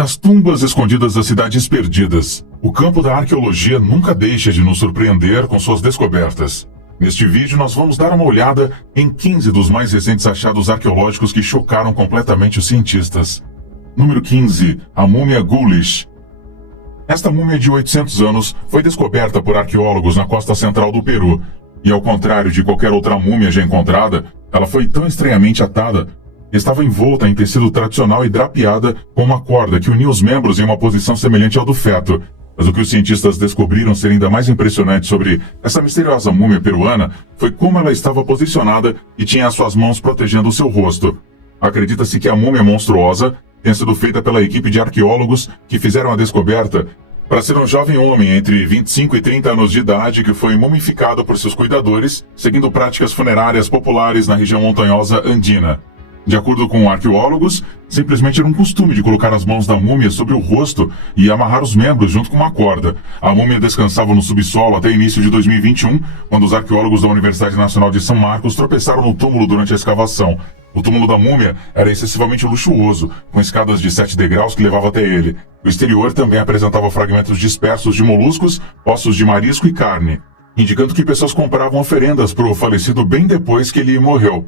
Das tumbas escondidas das cidades perdidas, o campo da arqueologia nunca deixa de nos surpreender com suas descobertas. Neste vídeo nós vamos dar uma olhada em 15 dos mais recentes achados arqueológicos que chocaram completamente os cientistas. Número 15. A múmia Gulish. Esta múmia de 800 anos foi descoberta por arqueólogos na costa central do Peru, e ao contrário de qualquer outra múmia já encontrada, ela foi tão estranhamente atada. Estava envolta em tecido tradicional e drapeada com uma corda que unia os membros em uma posição semelhante ao do feto. Mas o que os cientistas descobriram ser ainda mais impressionante sobre essa misteriosa múmia peruana foi como ela estava posicionada e tinha as suas mãos protegendo o seu rosto. Acredita-se que a múmia monstruosa tenha sido feita pela equipe de arqueólogos que fizeram a descoberta para ser um jovem homem entre 25 e 30 anos de idade que foi mumificado por seus cuidadores, seguindo práticas funerárias populares na região montanhosa andina. De acordo com arqueólogos, simplesmente era um costume de colocar as mãos da múmia sobre o rosto e amarrar os membros junto com uma corda. A múmia descansava no subsolo até início de 2021, quando os arqueólogos da Universidade Nacional de São Marcos tropeçaram no túmulo durante a escavação. O túmulo da múmia era excessivamente luxuoso, com escadas de 7 degraus que levavam até ele. O exterior também apresentava fragmentos dispersos de moluscos, ossos de marisco e carne, indicando que pessoas compravam oferendas para o falecido bem depois que ele morreu.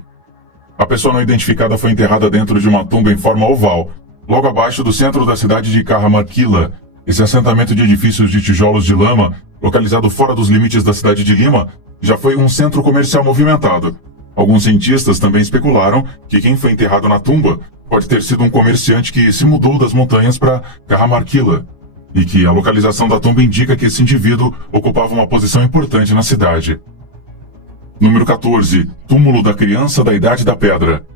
A pessoa não identificada foi enterrada dentro de uma tumba em forma oval, logo abaixo do centro da cidade de Cajamarquilla. Esse assentamento de edifícios de tijolos de lama, localizado fora dos limites da cidade de Lima, já foi um centro comercial movimentado. Alguns cientistas também especularam que quem foi enterrado na tumba pode ter sido um comerciante que se mudou das montanhas para Cajamarquilla, e que a localização da tumba indica que esse indivíduo ocupava uma posição importante na cidade. Número 14. Túmulo da Criança da Idade da Pedra.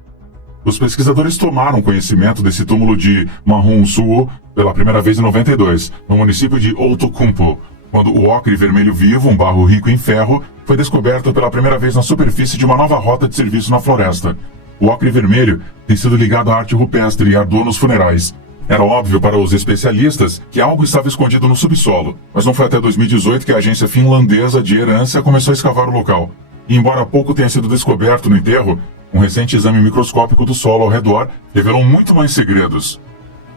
Os pesquisadores tomaram conhecimento desse túmulo de Mahunsuo pela primeira vez em 92, no município de Outokumpu, quando o ocre vermelho vivo, um barro rico em ferro, foi descoberto pela primeira vez na superfície de uma nova rota de serviço na floresta. O ocre vermelho tem sido ligado à arte rupestre e adornos funerais. Era óbvio para os especialistas que algo estava escondido no subsolo, mas não foi até 2018 que a agência finlandesa de herança começou a escavar o local. E embora pouco tenha sido descoberto no enterro, um recente exame microscópico do solo ao redor revelou muito mais segredos.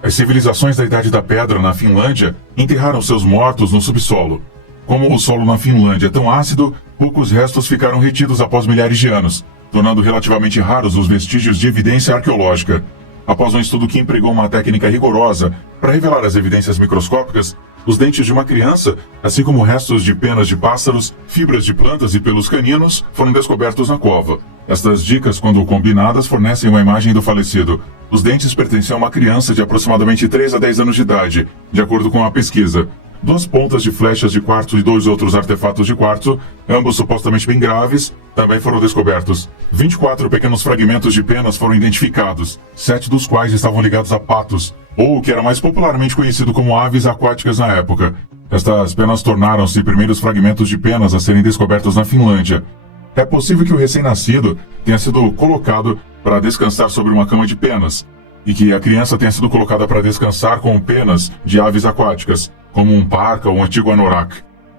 As civilizações da Idade da Pedra na Finlândia enterraram seus mortos no subsolo. Como o solo na Finlândia é tão ácido, poucos restos ficaram retidos após milhares de anos, tornando relativamente raros os vestígios de evidência arqueológica. Após um estudo que empregou uma técnica rigorosa para revelar as evidências microscópicas, os dentes de uma criança, assim como restos de penas de pássaros, fibras de plantas e pelos caninos, foram descobertos na cova. Estas dicas, quando combinadas, fornecem uma imagem do falecido. Os dentes pertenciam a uma criança de aproximadamente 3 a 10 anos de idade, de acordo com a pesquisa. 2 pontas de flechas de quartzo e 2 outros artefatos de quartzo, ambos supostamente bem graves, também foram descobertos. 24 pequenos fragmentos de penas foram identificados, 7 dos quais estavam ligados a patos, ou o que era mais popularmente conhecido como aves aquáticas na época. Estas penas tornaram-se primeiros fragmentos de penas a serem descobertos na Finlândia. É possível que o recém-nascido tenha sido colocado para descansar sobre uma cama de penas, e que a criança tenha sido colocada para descansar com penas de aves aquáticas, como um parca ou um antigo anorak.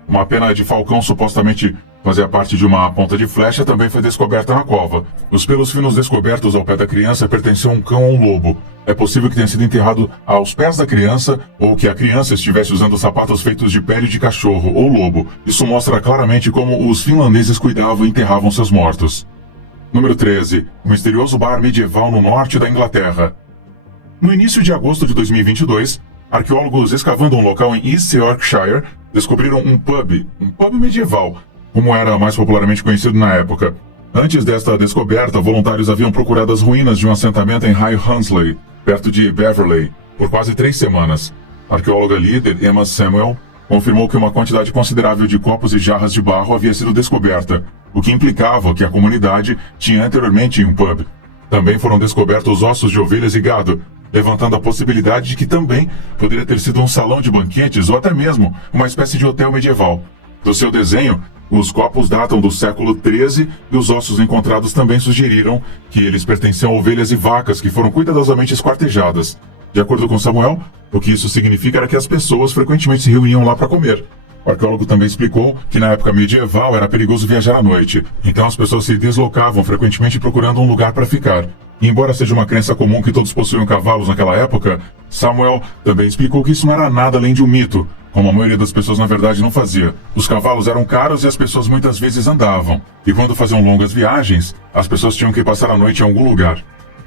Uma pena de falcão supostamente fazia parte de uma ponta de flecha também foi descoberta na cova. Os pelos finos descobertos ao pé da criança pertenciam a um cão ou um lobo. É possível que tenha sido enterrado aos pés da criança ou que a criança estivesse usando sapatos feitos de pele de cachorro ou lobo. Isso mostra claramente como os finlandeses cuidavam e enterravam seus mortos. Número 13. O misterioso bar medieval no norte da Inglaterra. No início de agosto de 2022, arqueólogos escavando um local em East Yorkshire descobriram um pub medieval, como era mais popularmente conhecido na época. Antes desta descoberta, voluntários haviam procurado as ruínas de um assentamento em High Hunsley, perto de Beverley, por quase 3 semanas. A arqueóloga líder, Emma Samuel, confirmou que uma quantidade considerável de copos e jarras de barro havia sido descoberta, o que implicava que a comunidade tinha anteriormente um pub. Também foram descobertos ossos de ovelhas e gado, levantando a possibilidade de que também poderia ter sido um salão de banquetes ou até mesmo uma espécie de hotel medieval. Do seu desenho, os copos datam do século XIII e os ossos encontrados também sugeriram que eles pertenciam a ovelhas e vacas que foram cuidadosamente esquartejadas. De acordo com Samuel, o que isso significa era que as pessoas frequentemente se reuniam lá para comer. O arqueólogo também explicou que na época medieval era perigoso viajar à noite, então as pessoas se deslocavam frequentemente procurando um lugar para ficar. E embora seja uma crença comum que todos possuíam cavalos naquela época, Samuel também explicou que isso não era nada além de um mito, como a maioria das pessoas na verdade não fazia. Os cavalos eram caros e as pessoas muitas vezes andavam, e quando faziam longas viagens, as pessoas tinham que passar a noite em algum lugar.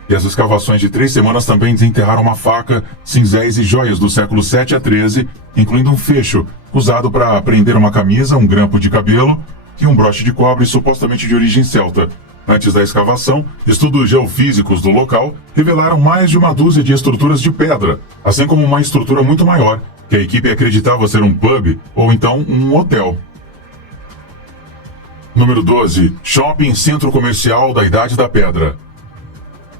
E as escavações de 3 semanas também desenterraram uma faca, cinzéis e joias do século 7 a 13, incluindo um fecho, usado para prender uma camisa, um grampo de cabelo e um broche de cobre supostamente de origem celta. Antes da escavação, estudos geofísicos do local revelaram mais de uma dúzia de estruturas de pedra, assim como uma estrutura muito maior, que a equipe acreditava ser um pub ou então um hotel. Número 12. Shopping Centro Comercial da Idade da Pedra.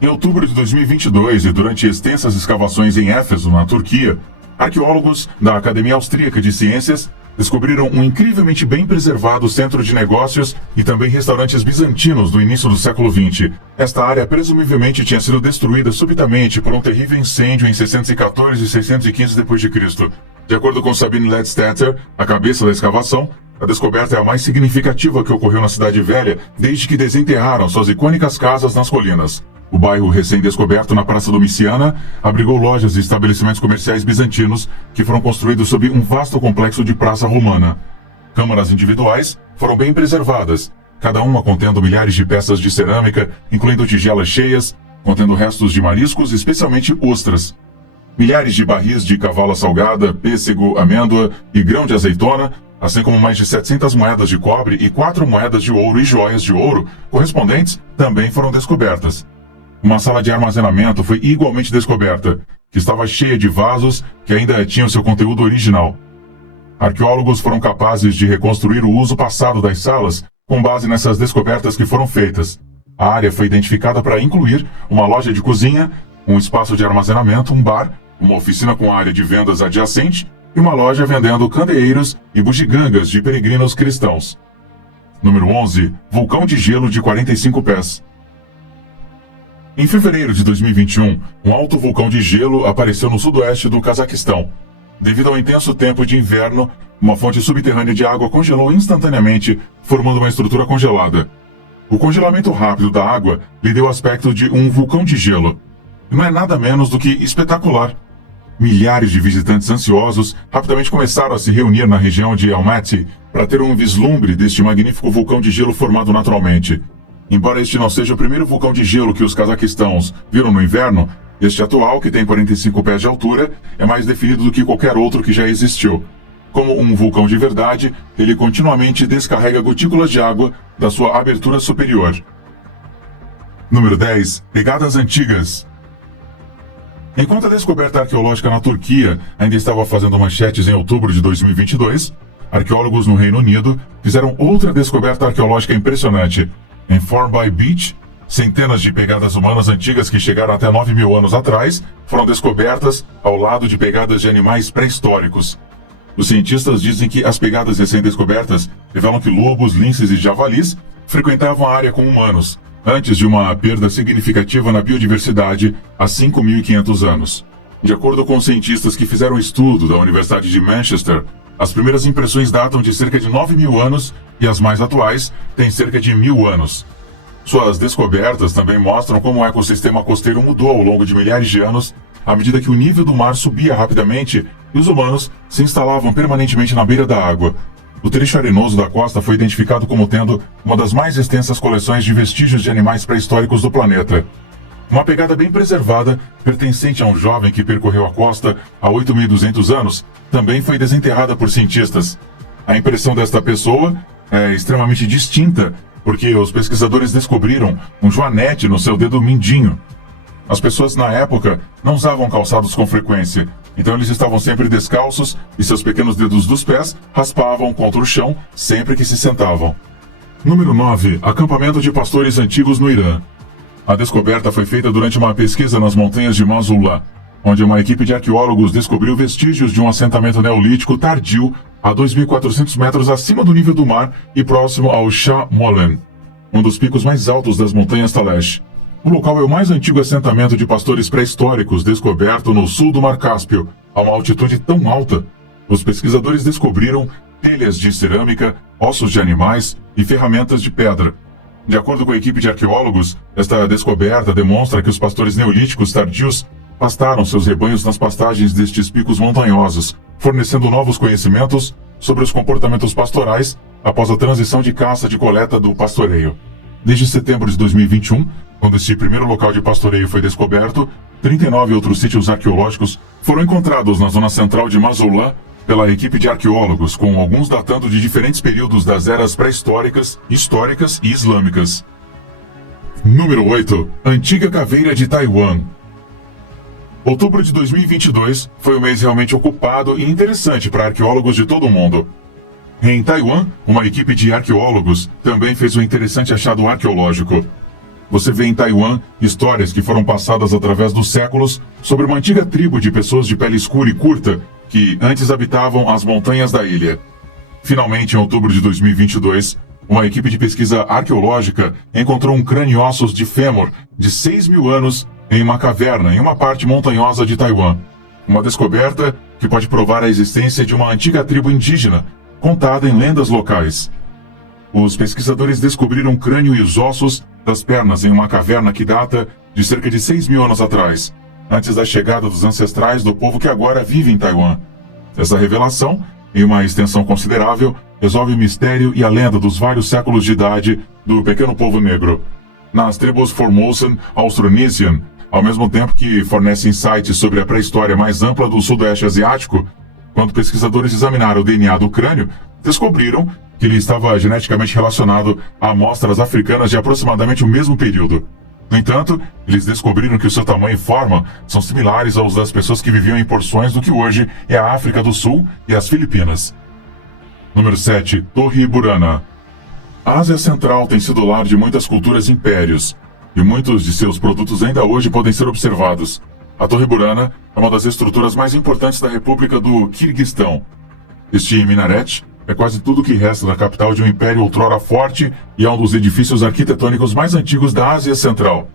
Em outubro de 2022 e durante extensas escavações em Éfeso, na Turquia, arqueólogos da Academia Austríaca de Ciências descobriram um incrivelmente bem preservado centro de negócios e também restaurantes bizantinos do início do século XX. Esta área presumivelmente tinha sido destruída subitamente por um terrível incêndio em 614 e 615 d.C. De acordo com Sabine Ledstetter, a cabeça da escavação, a descoberta é a mais significativa que ocorreu na Cidade Velha desde que desenterraram suas icônicas casas nas colinas. O bairro recém-descoberto na Praça Domiciana abrigou lojas e estabelecimentos comerciais bizantinos que foram construídos sob um vasto complexo de praça romana. Câmaras individuais foram bem preservadas, cada uma contendo milhares de peças de cerâmica, incluindo tigelas cheias, contendo restos de mariscos, especialmente ostras. Milhares de barris de cavala salgada, pêssego, amêndoa e grão de azeitona, assim como mais de 700 moedas de cobre e 4 moedas de ouro e joias de ouro correspondentes, também foram descobertas. Uma sala de armazenamento foi igualmente descoberta, que estava cheia de vasos que ainda tinham seu conteúdo original. Arqueólogos foram capazes de reconstruir o uso passado das salas com base nessas descobertas que foram feitas. A área foi identificada para incluir uma loja de cozinha, um espaço de armazenamento, um bar, uma oficina com área de vendas adjacente e uma loja vendendo candeeiros e bugigangas de peregrinos cristãos. Número 11. Vulcão de gelo de 45 pés. Em fevereiro de 2021, um alto vulcão de gelo apareceu no sudoeste do Cazaquistão. Devido ao intenso tempo de inverno, uma fonte subterrânea de água congelou instantaneamente, formando uma estrutura congelada. O congelamento rápido da água lhe deu o aspecto de um vulcão de gelo. E não é nada menos do que espetacular. Milhares de visitantes ansiosos rapidamente começaram a se reunir na região de Almaty para ter um vislumbre deste magnífico vulcão de gelo formado naturalmente. Embora este não seja o primeiro vulcão de gelo que os cazaquistãos viram no inverno, este atual, que tem 45 pés de altura, é mais definido do que qualquer outro que já existiu. Como um vulcão de verdade, ele continuamente descarrega gotículas de água da sua abertura superior. Número 10. Pegadas antigas. Enquanto a descoberta arqueológica na Turquia ainda estava fazendo manchetes em outubro de 2022, arqueólogos no Reino Unido fizeram outra descoberta arqueológica impressionante. Em Formby Beach, centenas de pegadas humanas antigas que chegaram até 9.000 anos atrás foram descobertas ao lado de pegadas de animais pré-históricos. Os cientistas dizem que as pegadas recém-descobertas revelam que lobos, linces e javalis frequentavam a área com humanos, antes de uma perda significativa na biodiversidade há 5.500 anos. De acordo com os cientistas que fizeram o estudo da Universidade de Manchester, as primeiras impressões datam de cerca de 9.000 anos e as mais atuais têm cerca de 1.000 anos. Suas descobertas também mostram como o ecossistema costeiro mudou ao longo de milhares de anos à medida que o nível do mar subia rapidamente e os humanos se instalavam permanentemente na beira da água. O trecho arenoso da costa foi identificado como tendo uma das mais extensas coleções de vestígios de animais pré-históricos do planeta. Uma pegada bem preservada, pertencente a um jovem que percorreu a costa há 8.200 anos, também foi desenterrada por cientistas. A impressão desta pessoa é extremamente distinta, porque os pesquisadores descobriram um joanete no seu dedo mindinho. As pessoas na época não usavam calçados com frequência, então eles estavam sempre descalços e seus pequenos dedos dos pés raspavam contra o chão sempre que se sentavam. Número 9. Acampamento de pastores antigos no Irã. A descoberta foi feita durante uma pesquisa nas montanhas de Mosul, onde uma equipe de arqueólogos descobriu vestígios de um assentamento neolítico tardio a 2.400 metros acima do nível do mar e próximo ao Shah Molen, um dos picos mais altos das montanhas Talesh. O local é o mais antigo assentamento de pastores pré-históricos descoberto no sul do Mar Cáspio, a uma altitude tão alta. Os pesquisadores descobriram telhas de cerâmica, ossos de animais e ferramentas de pedra. De acordo com a equipe de arqueólogos, esta descoberta demonstra que os pastores neolíticos tardios pastaram seus rebanhos nas pastagens destes picos montanhosos, fornecendo novos conhecimentos sobre os comportamentos pastorais após a transição de caça de coleta do pastoreio. Desde setembro de 2021, quando este primeiro local de pastoreio foi descoberto, 39 outros sítios arqueológicos foram encontrados na zona central de Mazoulã pela equipe de arqueólogos, com alguns datando de diferentes períodos das eras pré-históricas, históricas e islâmicas. Número 8. Antiga Caveira de Taiwan. Outubro de 2022 foi um mês realmente ocupado e interessante para arqueólogos de todo o mundo. Em Taiwan, uma equipe de arqueólogos também fez um interessante achado arqueológico. Você vê em Taiwan histórias que foram passadas através dos séculos sobre uma antiga tribo de pessoas de pele escura e curta que antes habitavam as montanhas da ilha. Finalmente, em outubro de 2022, uma equipe de pesquisa arqueológica encontrou um crânio e ossos de fêmur de 6.000 anos em uma caverna em uma parte montanhosa de Taiwan. Uma descoberta que pode provar a existência de uma antiga tribo indígena, contada em lendas locais. Os pesquisadores descobriram o crânio e os ossos das pernas em uma caverna que data de cerca de 6.000 anos atrás, antes da chegada dos ancestrais do povo que agora vive em Taiwan. Essa revelação, em uma extensão considerável, resolve o mistério e a lenda dos vários séculos de idade do pequeno povo negro. Nas tribos Formosan Austronesian, ao mesmo tempo que fornece insights sobre a pré-história mais ampla do sudoeste asiático, quando pesquisadores examinaram o DNA do crânio, descobriram que ele estava geneticamente relacionado a amostras africanas de aproximadamente o mesmo período. No entanto, eles descobriram que o seu tamanho e forma são similares aos das pessoas que viviam em porções do que hoje é a África do Sul e as Filipinas. Número 7. Torre Burana. A Ásia Central tem sido lar de muitas culturas e impérios, e muitos de seus produtos ainda hoje podem ser observados. A Torre Burana é uma das estruturas mais importantes da República do Quirguistão. Este minarete é quase tudo o que resta da capital de um império outrora forte e é um dos edifícios arquitetônicos mais antigos da Ásia Central.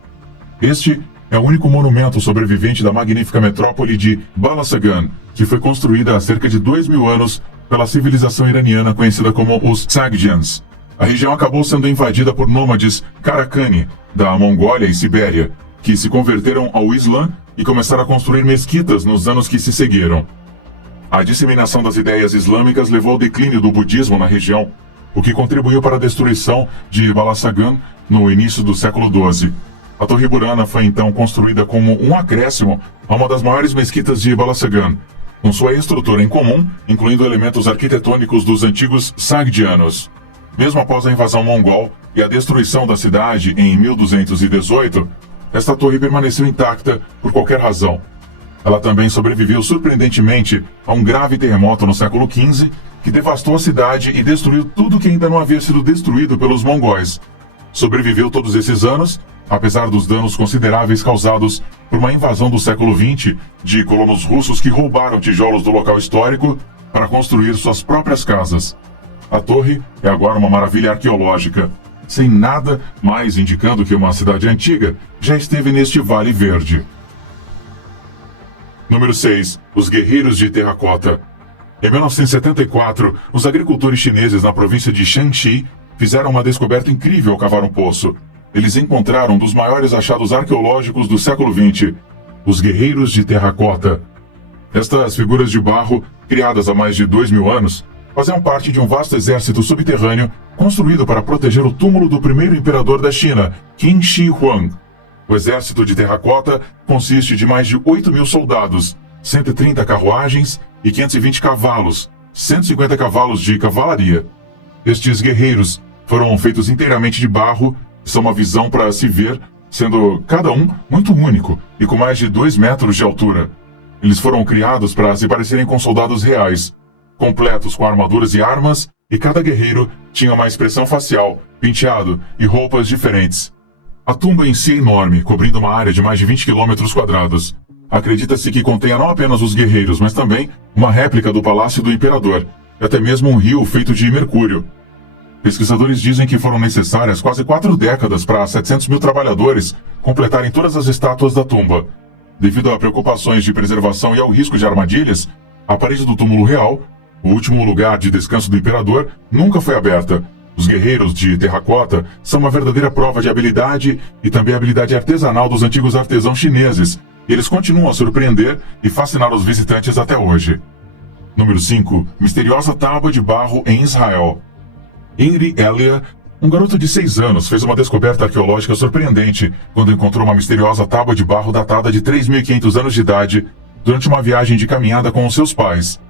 Este é o único monumento sobrevivente da magnífica metrópole de Balasagun, que foi construída há cerca de 2.000 anos pela civilização iraniana conhecida como os Sogdians. A região acabou sendo invadida por nômades Karakani, da Mongólia e Sibéria, que se converteram ao Islã e começaram a construir mesquitas nos anos que se seguiram. A disseminação das ideias islâmicas levou ao declínio do budismo na região, o que contribuiu para a destruição de Balasagun no início do século XII. A Torre Burana foi então construída como um acréscimo a uma das maiores mesquitas de Balasagun, com sua estrutura em comum, incluindo elementos arquitetônicos dos antigos Sogdianos. Mesmo após a invasão mongol e a destruição da cidade em 1218, esta torre permaneceu intacta por qualquer razão. Ela também sobreviveu surpreendentemente a um grave terremoto no século XV, que devastou a cidade e destruiu tudo que ainda não havia sido destruído pelos mongóis. Sobreviveu todos esses anos, apesar dos danos consideráveis causados por uma invasão do século XX de colonos russos que roubaram tijolos do local histórico para construir suas próprias casas. A torre é agora uma maravilha arqueológica, sem nada mais indicando que uma cidade antiga já esteve neste Vale Verde. Número 6. Os Guerreiros de Terracota. Em 1974, os agricultores chineses na província de Shanxi fizeram uma descoberta incrível ao cavar um poço. Eles encontraram um dos maiores achados arqueológicos do século XX, os Guerreiros de Terracota. Estas figuras de barro, criadas há mais de 2.000 anos, faziam parte de um vasto exército subterrâneo construído para proteger o túmulo do primeiro imperador da China, Qin Shi Huang. O exército de terracota consiste de mais de 8.000 soldados, 130 carruagens e 520 cavalos, 150 cavalos de cavalaria. Estes guerreiros foram feitos inteiramente de barro e são uma visão para se ver, sendo cada um muito único e com mais de 2 metros de altura. Eles foram criados para se parecerem com soldados reais, completos com armaduras e armas, e cada guerreiro tinha uma expressão facial, penteado e roupas diferentes. A tumba em si é enorme, cobrindo uma área de mais de 20 km². Acredita-se que contenha não apenas os guerreiros, mas também uma réplica do Palácio do Imperador, e até mesmo um rio feito de mercúrio. Pesquisadores dizem que foram necessárias quase 4 décadas para 700.000 trabalhadores completarem todas as estátuas da tumba. Devido a preocupações de preservação e ao risco de armadilhas, a parede do túmulo real, o último lugar de descanso do imperador, nunca foi aberta, Os guerreiros de terracota são uma verdadeira prova de habilidade e também habilidade artesanal dos antigos artesãos chineses. E eles continuam a surpreender e fascinar os visitantes até hoje. Número 5. Misteriosa tábua de barro em Israel. Henry Elia, um garoto de 6 anos, fez uma descoberta arqueológica surpreendente quando encontrou uma misteriosa tábua de barro datada de 3.500 anos de idade durante uma viagem de caminhada com os seus pais.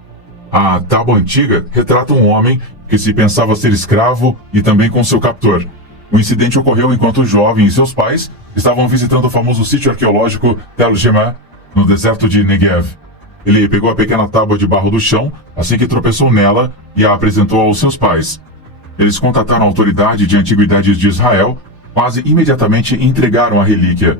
A tábua antiga retrata um homem que se pensava ser escravo e também com seu captor. O incidente ocorreu enquanto o jovem e seus pais estavam visitando o famoso sítio arqueológico Tel Shema, no deserto de Negev. Ele pegou a pequena tábua de barro do chão assim que tropeçou nela e a apresentou aos seus pais. Eles contataram a autoridade de antiguidades de Israel, quase imediatamente entregaram a relíquia.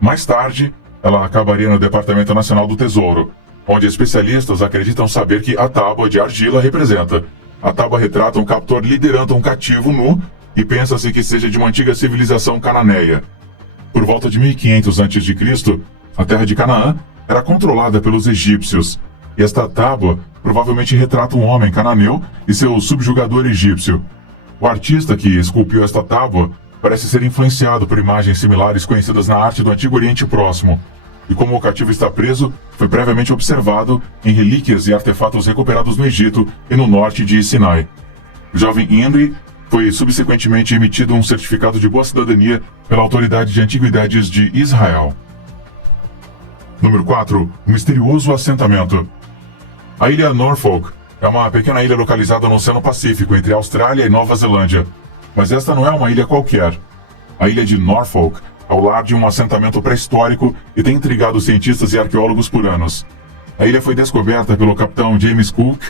Mais tarde, ela acabaria no Departamento Nacional do Tesouro, onde especialistas acreditam saber que a tábua de argila representa. A tábua retrata um captor liderando um cativo nu e pensa-se que seja de uma antiga civilização cananeia. Por volta de 1500 a.C., a terra de Canaã era controlada pelos egípcios, e esta tábua provavelmente retrata um homem cananeu e seu subjugador egípcio. O artista que esculpiu esta tábua parece ser influenciado por imagens similares conhecidas na arte do Antigo Oriente Próximo, e como o cativo está preso, foi previamente observado em relíquias e artefatos recuperados no Egito e no norte de Sinai. O jovem Henry foi subsequentemente emitido um certificado de boa cidadania pela Autoridade de Antiguidades de Israel. Número 4. O misterioso assentamento. A ilha Norfolk é uma pequena ilha localizada no Oceano Pacífico, entre Austrália e Nova Zelândia. Mas esta não é uma ilha qualquer. A ilha de Norfolk é o lar de um assentamento pré-histórico e tem intrigado cientistas e arqueólogos por anos. A ilha foi descoberta pelo capitão James Cook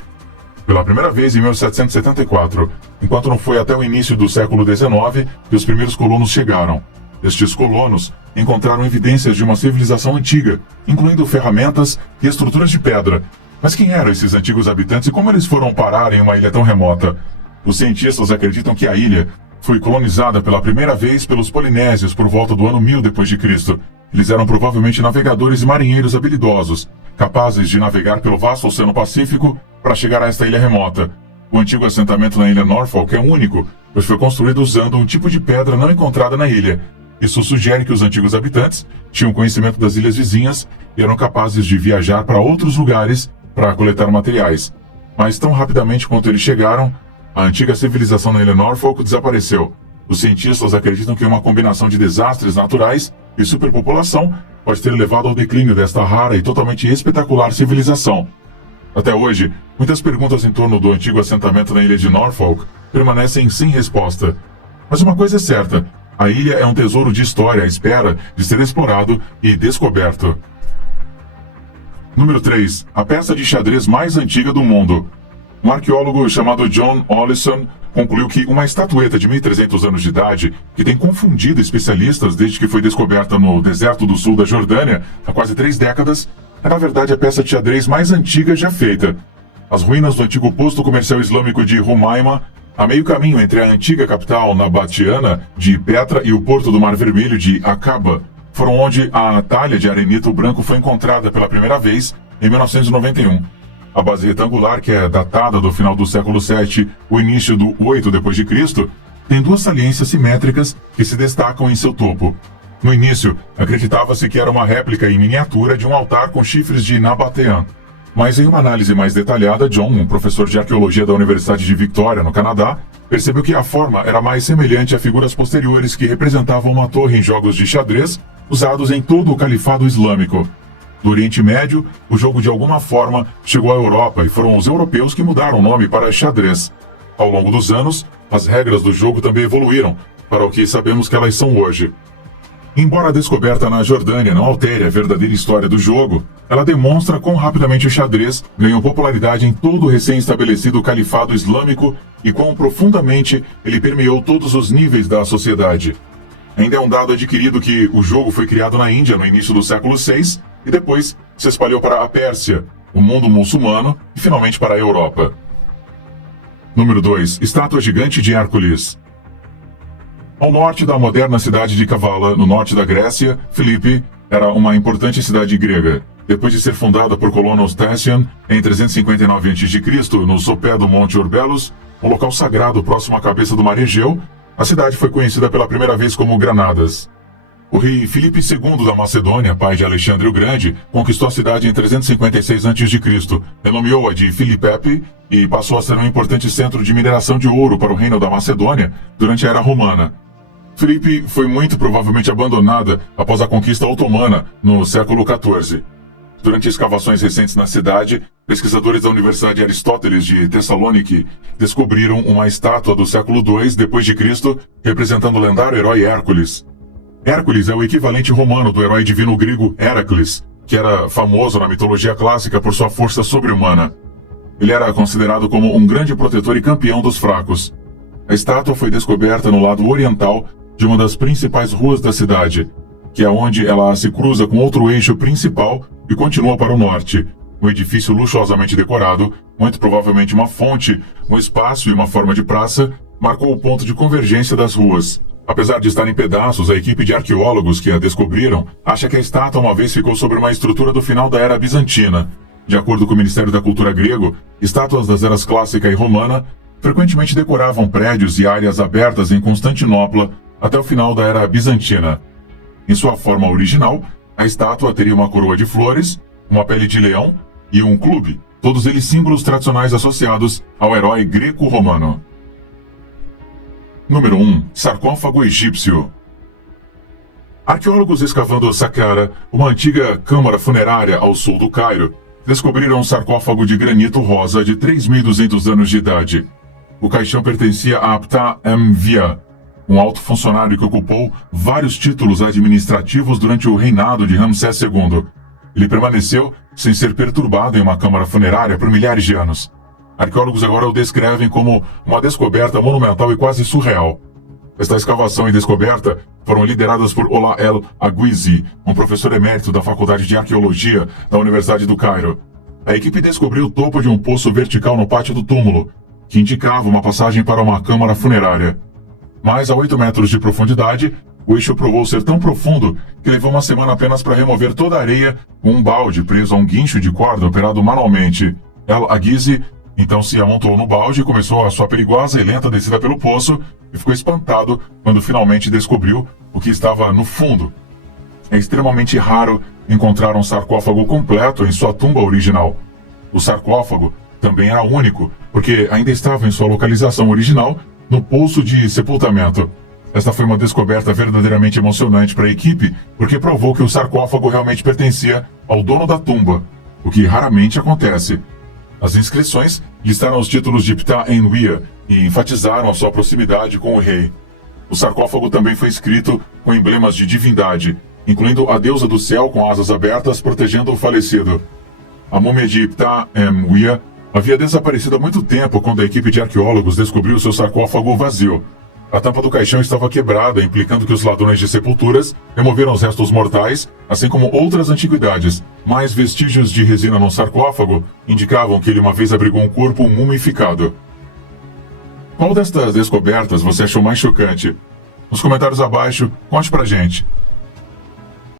pela primeira vez em 1774, enquanto não foi até o início do século XIX que os primeiros colonos chegaram. Estes colonos encontraram evidências de uma civilização antiga, incluindo ferramentas e estruturas de pedra. Mas quem eram esses antigos habitantes e como eles foram parar em uma ilha tão remota? Os cientistas acreditam que a ilha foi colonizada pela primeira vez pelos polinésios por volta do ano 1000 d.C. Eles eram provavelmente navegadores e marinheiros habilidosos, capazes de navegar pelo vasto Oceano Pacífico para chegar a esta ilha remota. O antigo assentamento na ilha Norfolk é único, pois foi construído usando um tipo de pedra não encontrada na ilha. Isso sugere que os antigos habitantes tinham conhecimento das ilhas vizinhas e eram capazes de viajar para outros lugares para coletar materiais. Mas tão rapidamente quanto eles chegaram, a antiga civilização na ilha Norfolk desapareceu. Os cientistas acreditam que uma combinação de desastres naturais e superpopulação pode ter levado ao declínio desta rara e totalmente espetacular civilização. Até hoje, muitas perguntas em torno do antigo assentamento na ilha de Norfolk permanecem sem resposta. Mas uma coisa é certa, a ilha é um tesouro de história à espera de ser explorado e descoberto. Número 3. A peça de xadrez mais antiga do mundo. Um arqueólogo chamado John Ollison concluiu que uma estatueta de 1.300 anos de idade, que tem confundido especialistas desde que foi descoberta no deserto do sul da Jordânia há quase 3 décadas, é na verdade a peça de xadrez mais antiga já feita. As ruínas do antigo posto comercial islâmico de Rumaima, a meio caminho entre a antiga capital nabatiana de Petra e o porto do Mar Vermelho de Aqaba, foram onde a talha de arenito branco foi encontrada pela primeira vez em 1991. A base retangular, que é datada do final do século VII, o início do 8 d.C., tem 2 saliências simétricas que se destacam em seu topo. No início, acreditava-se que era uma réplica em miniatura de um altar com chifres de Nabatean. Mas em uma análise mais detalhada, John, um professor de arqueologia da Universidade de Victoria, no Canadá, percebeu que a forma era mais semelhante a figuras posteriores que representavam uma torre em jogos de xadrez usados em todo o Califado Islâmico. Do Oriente Médio, o jogo de alguma forma chegou à Europa e foram os europeus que mudaram o nome para xadrez. Ao longo dos anos, as regras do jogo também evoluíram para o que sabemos que elas são hoje. Embora a descoberta na Jordânia não altere a verdadeira história do jogo, ela demonstra quão rapidamente o xadrez ganhou popularidade em todo o recém-estabelecido Califado Islâmico e quão profundamente ele permeou todos os níveis da sociedade. Ainda é um dado adquirido que o jogo foi criado na Índia no início do século VI e depois se espalhou para a Pérsia, o mundo muçulmano e finalmente para a Europa. Número 2. Estátua gigante de Hércules. Ao norte da moderna cidade de Kavala, no norte da Grécia, Filipe era uma importante cidade grega. Depois de ser fundada por colonos Thracian em 359 a.C., no sopé do Monte Orbelos, um local sagrado próximo à cabeça do mar Egeu, a cidade foi conhecida pela primeira vez como Granadas. O rei Filipe II da Macedônia, pai de Alexandre o Grande, conquistou a cidade em 356 a.C., renomeou-a de Filipepe e passou a ser um importante centro de mineração de ouro para o reino da Macedônia durante a Era Romana. Filipe foi muito provavelmente abandonada após a conquista otomana no século XIV. Durante escavações recentes na cidade, pesquisadores da Universidade Aristóteles de Tessaloniki descobriram uma estátua do século II d.C. representando o lendário herói Hércules. Hércules é o equivalente romano do herói divino grego Heracles, que era famoso na mitologia clássica por sua força sobre-humana. Ele era considerado como um grande protetor e campeão dos fracos. A estátua foi descoberta no lado oriental de uma das principais ruas da cidade, que é onde ela se cruza com outro eixo principal e continua para o norte. Um edifício luxuosamente decorado, muito provavelmente uma fonte, um espaço e uma forma de praça, marcou o ponto de convergência das ruas. Apesar de estar em pedaços, a equipe de arqueólogos que a descobriram acha que a estátua uma vez ficou sobre uma estrutura do final da Era Bizantina. De acordo com o Ministério da Cultura grego, estátuas das eras clássica e romana frequentemente decoravam prédios e áreas abertas em Constantinopla até o final da Era Bizantina. Em sua forma original, a estátua teria uma coroa de flores, uma pele de leão e um clube, todos eles símbolos tradicionais associados ao herói greco-romano. Número 1. Sarcófago egípcio. Arqueólogos escavando Saqqara, uma antiga câmara funerária ao sul do Cairo, descobriram um sarcófago de granito rosa de 3.200 anos de idade. O caixão pertencia a Ptah Emvia, um alto funcionário que ocupou vários títulos administrativos durante o reinado de Ramsés II. Ele permaneceu sem ser perturbado em uma câmara funerária por milhares de anos. Arqueólogos agora o descrevem como uma descoberta monumental e quase surreal. Esta escavação e descoberta foram lideradas por Ola El Aguizi, um professor emérito da Faculdade de Arqueologia da Universidade do Cairo. A equipe descobriu o topo de um poço vertical no pátio do túmulo, que indicava uma passagem para uma câmara funerária. Mais a 8 metros de profundidade, o eixo provou ser tão profundo que levou uma semana apenas para remover toda a areia com um balde preso a um guincho de corda operado manualmente. El Aguizi então se amontoou no balde e começou a sua perigosa e lenta descida pelo poço e ficou espantado quando finalmente descobriu o que estava no fundo. É extremamente raro encontrar um sarcófago completo em sua tumba original. O sarcófago também era único, porque ainda estava em sua localização original, no poço de sepultamento. Esta foi uma descoberta verdadeiramente emocionante para a equipe, porque provou que o sarcófago realmente pertencia ao dono da tumba, o que raramente acontece. As inscrições listaram os títulos de Ptah Emvia e enfatizaram a sua proximidade com o rei. O sarcófago também foi escrito com emblemas de divindade, incluindo a deusa do céu com asas abertas protegendo o falecido. A múmia de Ptah Emvia havia desaparecido há muito tempo quando a equipe de arqueólogos descobriu seu sarcófago vazio. A tampa do caixão estava quebrada, implicando que os ladrões de sepulturas removeram os restos mortais, assim como outras antiguidades. Mais vestígios de resina no sarcófago indicavam que ele uma vez abrigou um corpo mumificado. Qual destas descobertas você achou mais chocante? Nos comentários abaixo, conte pra gente.